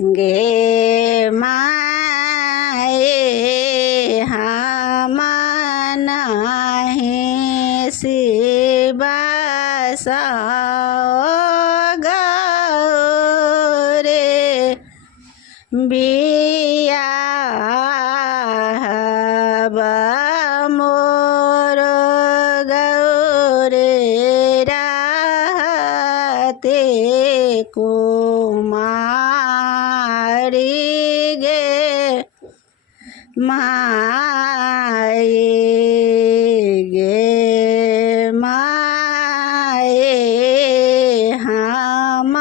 गे माए हमना है शिवासा गौरे बिया मोर गौरे राते कुमारी गे माए गे माए हम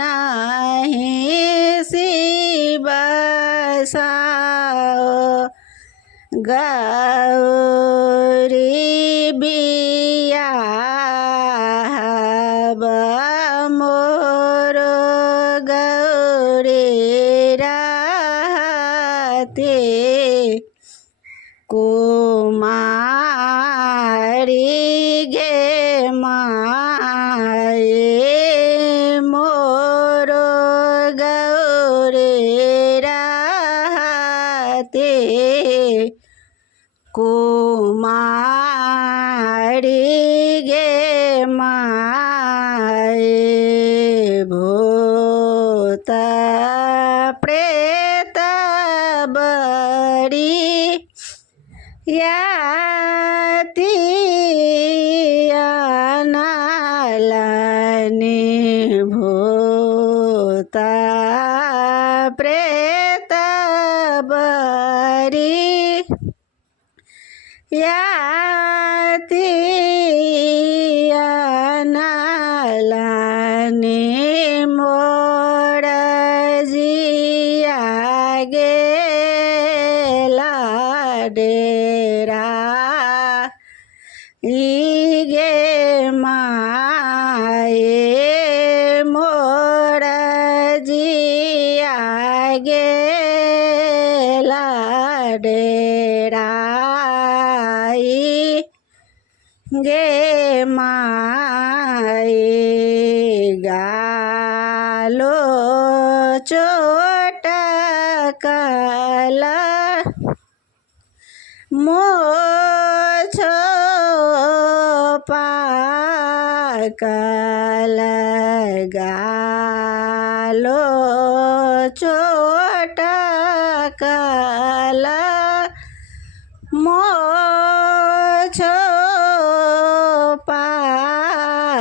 नहीं शिवसा गौरी बिया मोर गौरी राते कुमारी गे माए मोर गौरी राते कुमारी गे माए भूत प्रेत बड़ी याति अनालनि भूत प्रेत बड़ी याति अनालनि मोर जिया गेला डेरा गे माए मोर जिया गेला डेरा गे माए गालो चोट कला मोछो पाकल गालो चोट कला मोछो पाकल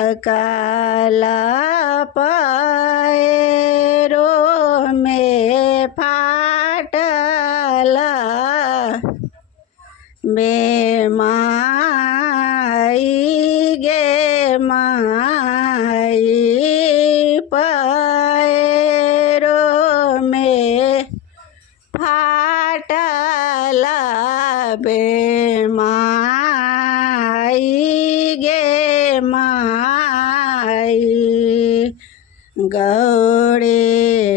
पैरो में फाटल माई गे माई पैरो में फाटल माई गे माई गौरी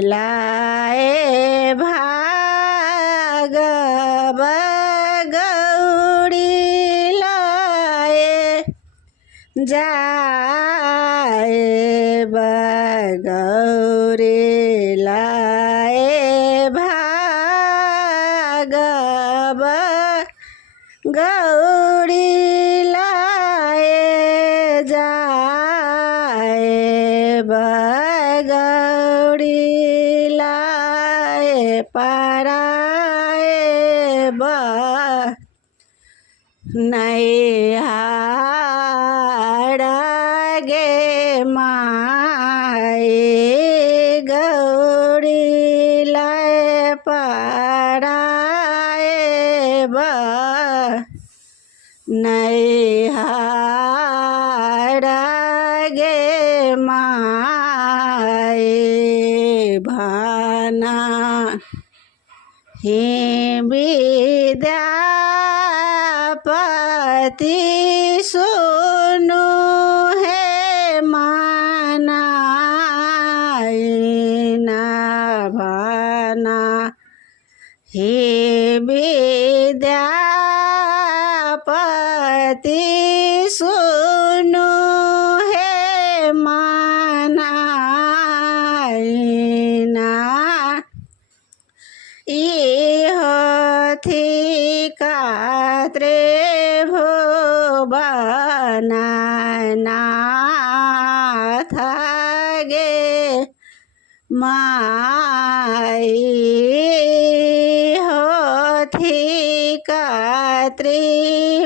लाए भागव गौरी लाए जाए गौरी लाए भागव गौरी लाए जाए गौरी लाए पराए नैहार गे माए गौरी लाए पराए नैहार गे माए भाना हे विद्यापति सुनो है माना ना भाना हे विद्यापति सुनो है माना ना इहोथी कात्रे भुवना नाथ गे माई होथी कात्रे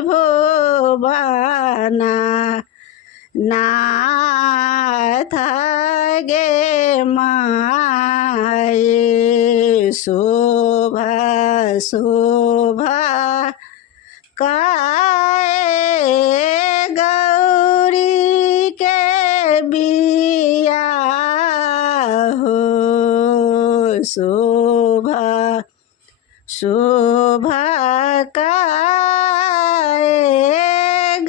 भुवना नाथ गे माई शोभा शोभा काए गौरी के बिया हो शोभा शोभा काए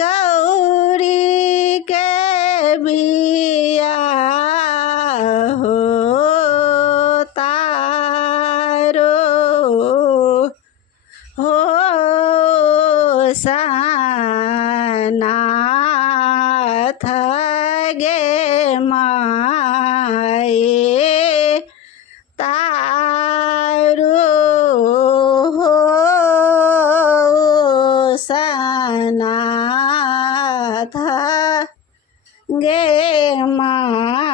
गौरी के बिया हो तारो हो सानाथ गे माए तारो हो सानाथ गे माए।